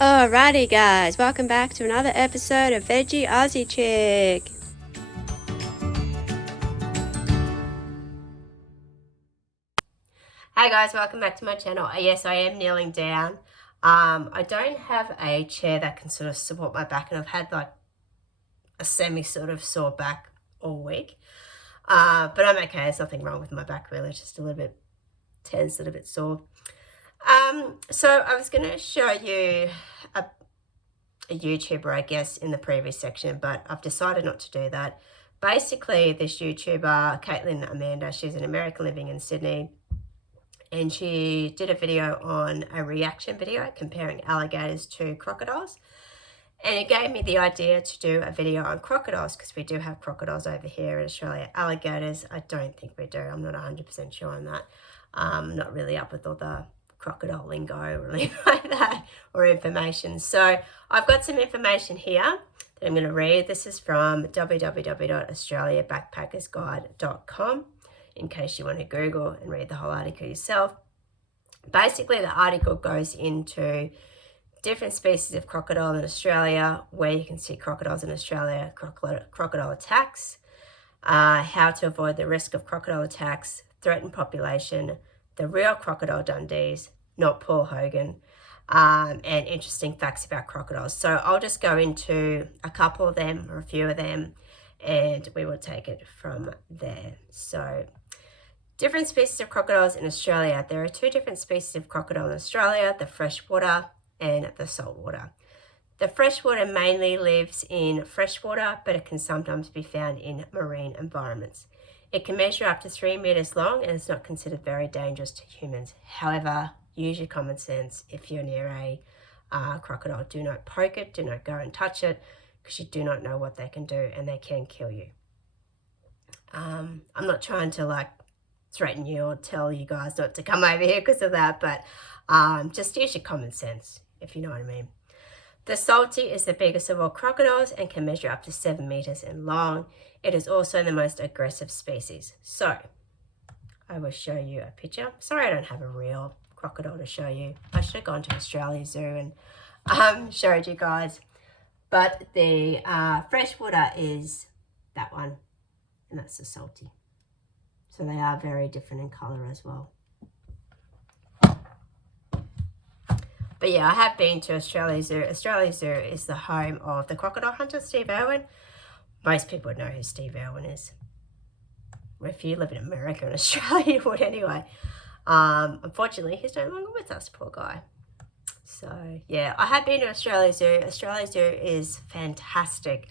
Alrighty guys, welcome back to another episode of Veggie Aussie Chick. Hey guys, welcome back to my channel. Yes, I am kneeling down. I don't have a chair that can sort of support my back, and I've had like a semi sort of sore back all week. But I'm okay. There's nothing wrong with my back really, it's just a little bit tense, a little bit sore. So I was going to show you a YouTuber, I guess, in the previous section, but I've decided not to do that. Basically, this YouTuber, Caitlin Amanda, she's an American living in Sydney, and she did a video on a reaction video comparing alligators to crocodiles. And it gave me the idea to do a video on crocodiles, because we do have crocodiles over here in Australia. Alligators, I don't think we do. I'm not 100% sure on that. Not really up with all the crocodile lingo or anything like that, or information. So I've got some information here that I'm going to read. This is from www.australiabackpackersguide.com, in case you want to Google and read the whole article yourself. Basically, the article goes into different species of crocodile in Australia, where you can see crocodiles in Australia, crocodile attacks, how to avoid the risk of crocodile attacks, threatened population, the real Crocodile Dundees, not Paul Hogan, and interesting facts about crocodiles. So I'll just go into a couple of them, or a few of them, and we will take it from there. So, different species of crocodiles in Australia. There are two different species of crocodile in Australia, the freshwater and the saltwater. The freshwater mainly lives in freshwater, but it can sometimes be found in marine environments. It can measure up to 3 meters long and is not considered very dangerous to humans. However, use your common sense. If you're near a crocodile, do not poke it, do not go and touch it, because you do not know what they can do, and they can kill you. I'm not trying to like threaten you or tell you guys not to come over here because of that, but just use your common sense, if you know what I mean. The salty is the biggest of all crocodiles and can measure up to 7 meters in long. It is also the most aggressive species. So, I will show you a picture. Sorry I don't have a real crocodile to show you. I should have gone to Australia Zoo and showed you guys. But the freshwater is that one, and that's the salty. So they are very different in colour as well. But yeah, I have been to Australia Zoo. Australia Zoo is the home of the crocodile hunter, Steve Irwin. Most people would know who Steve Irwin is. If you live in America and Australia, you would anyway. Unfortunately, he's no longer with us, poor guy. So yeah, I have been to Australia Zoo. Australia Zoo is fantastic.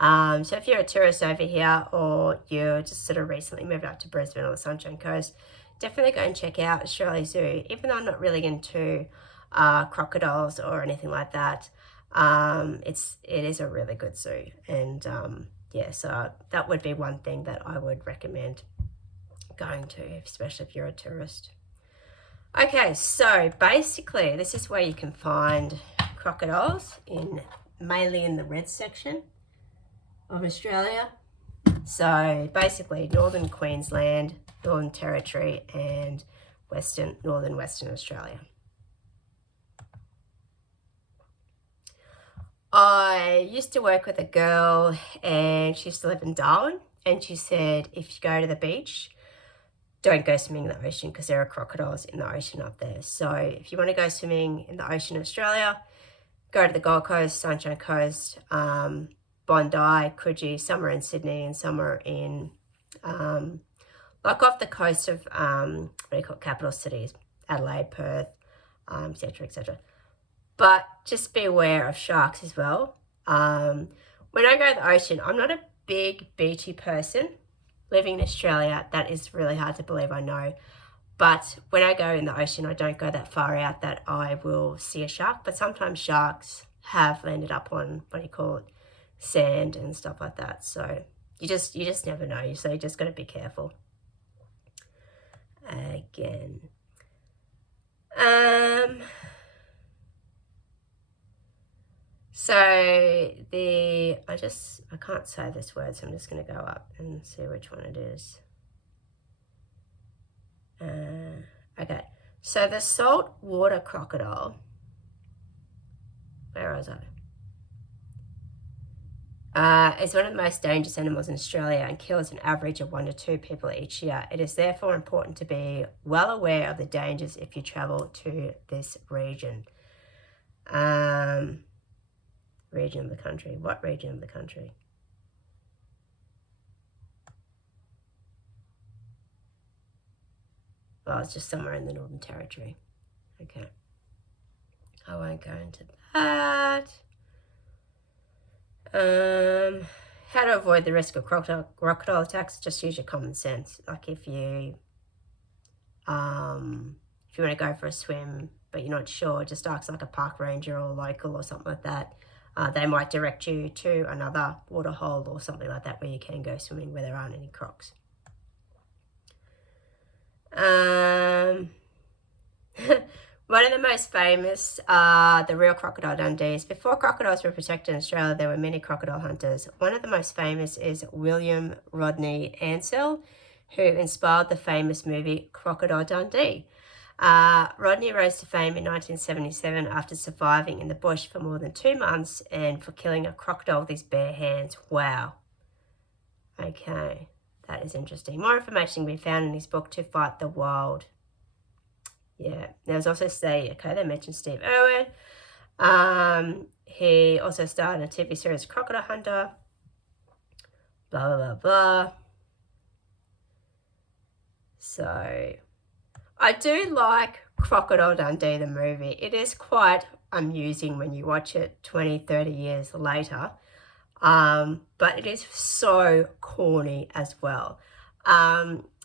So if you're a tourist over here, or you're just sort of recently moved up to Brisbane or the Sunshine Coast, definitely go and check out Australia Zoo. Even though I'm not really into crocodiles or anything like that, it is a really good zoo. And yeah, so that would be one thing that I would recommend going to, especially if you're a tourist. Okay, so basically this is where you can find crocodiles, mainly in the red section of Australia. So basically Northern Queensland, Northern Territory, and Northern Western Australia. I used to work with a girl, and she used to live in Darwin, and she said if you go to the beach, don't go swimming in the ocean, because there are crocodiles in the ocean up there. So if you want to go swimming in the ocean in Australia, go to the Gold Coast, Sunshine Coast, Bondi, Coogee, somewhere in Sydney, and somewhere in like off the coast of capital cities, Adelaide, Perth, etc., etc. But just be aware of sharks as well. When I go to the ocean, I'm not a big beachy person. Living in Australia, that is really hard to believe, I know. But when I go in the ocean, I don't go that far out that I will see a shark. But sometimes sharks have landed up on, sand and stuff like that. So you just never know. So you just got to be careful. Again. So I can't say this word, so I'm just going to go up and see which one it is. Okay, so the saltwater crocodile Prozo. It's one of the most dangerous animals in Australia and kills an average of 1 to 2 people each year. It is therefore important to be well aware of the dangers if you travel to this region. Region of the country. What region of the country? Well, it's just somewhere in the Northern Territory. Okay. I won't go into that. How to avoid the risk of crocodile attacks? Just use your common sense. Like if you want to go for a swim but you're not sure, just ask like a park ranger or local or something like that. They might direct you to another waterhole or something like that where you can go swimming where there aren't any crocs. One of the most famous are the real crocodile Dundees. Before crocodiles were protected in Australia, there were many crocodile hunters. One of the most famous is William Rodney Ansell, who inspired the famous movie Crocodile Dundee. Rodney rose to fame in 1977 after surviving in the bush for more than 2 months and for killing a crocodile with his bare hands. Wow. Okay, that is interesting. More information can be found in his book To Fight the Wild. Yeah, there was also they mentioned Steve Irwin. He also starred in a TV series Crocodile Hunter. Blah, blah, blah, blah. So, I do like Crocodile Dundee, the movie. It is quite amusing when you watch it 20, 30 years later. But it is so corny as well.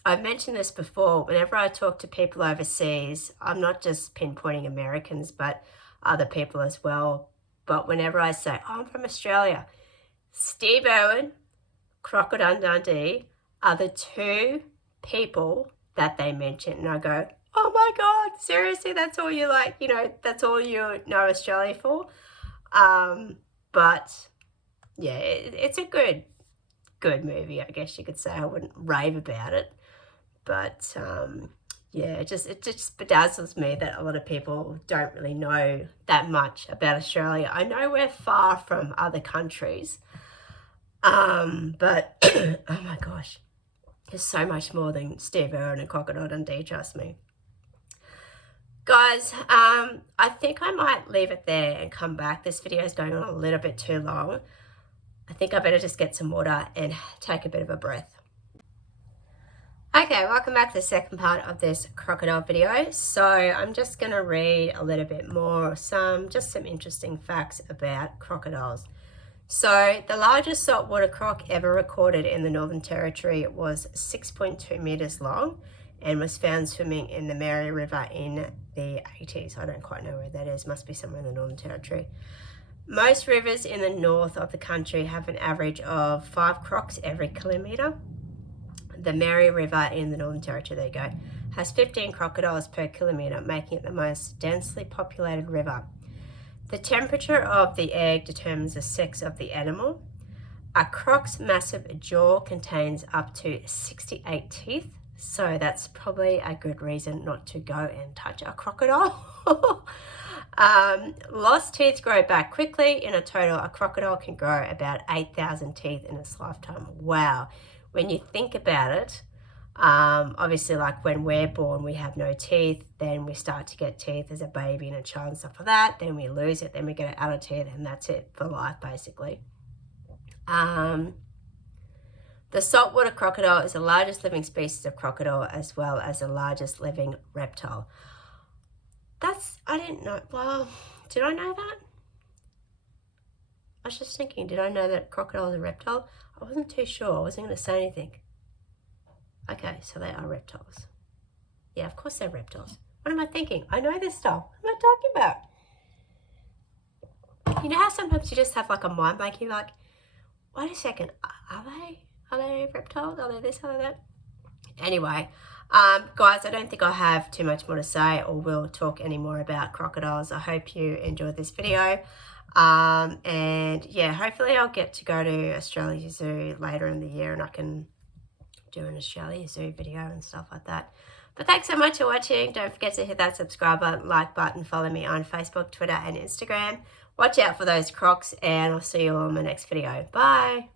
I've mentioned this before. Whenever I talk to people overseas, I'm not just pinpointing Americans, but other people as well. But whenever I say, oh, I'm from Australia, Steve Irwin, Crocodile Dundee are the 2 people that they mention. And I go, oh my God, seriously, that's all you like, that's all you know Australia for. But yeah, it's a good movie, I guess you could say. I wouldn't rave about it. But yeah, it just bedazzles me that a lot of people don't really know that much about Australia. I know we're far from other countries, but oh my gosh, there's so much more than Steve Irwin and Crocodile Dundee, trust me. Guys, I think I might leave it there and come back. This video is going on a little bit too long. I think I better just get some water and take a bit of a breath. Okay, welcome back to the second part of this crocodile video. So I'm just going to read a little bit more, some interesting facts about crocodiles. So the largest saltwater croc ever recorded in the Northern Territory was 6.2 meters long and was found swimming in the Mary River in the 80s. I don't quite know where that is, must be somewhere in the Northern Territory. Most rivers in the north of the country have an average of 5 crocs every kilometre. The Mary River in the Northern Territory, there you go, has 15 crocodiles per kilometre, making it the most densely populated river. The temperature of the egg determines the sex of the animal. A croc's massive jaw contains up to 68 teeth, so that's probably a good reason not to go and touch a crocodile. Lost teeth grow back quickly. In a total, a crocodile can grow about 8,000 teeth in its lifetime. Wow. When you think about it, obviously like when we're born, we have no teeth, then we start to get teeth as a baby and a child and stuff like that, then we lose it, then we get out of teeth, and that's it for life basically. The saltwater crocodile is the largest living species of crocodile as well as the largest living reptile. I didn't know, well, did I know that? I was just thinking, did I know that crocodile is a reptile? I wasn't too sure. I wasn't going to say anything. Okay, so they are reptiles. Yeah, of course they're reptiles. What am I thinking? I know this stuff. What am I talking about? You know how sometimes you just have like a mind blank? You're like, wait a second. Are they reptiles? Are they this? Are they that? Anyway, guys, I don't think I have too much more to say or will talk any more about crocodiles. I hope you enjoyed this video. And yeah, hopefully I'll get to go to Australia Zoo later in the year and I can do an Australia Zoo video and stuff like that. But thanks so much for watching. Don't forget to hit that subscribe button, like button, follow me on Facebook, Twitter and Instagram. Watch out for those crocs, and I'll see you all in my next video. Bye.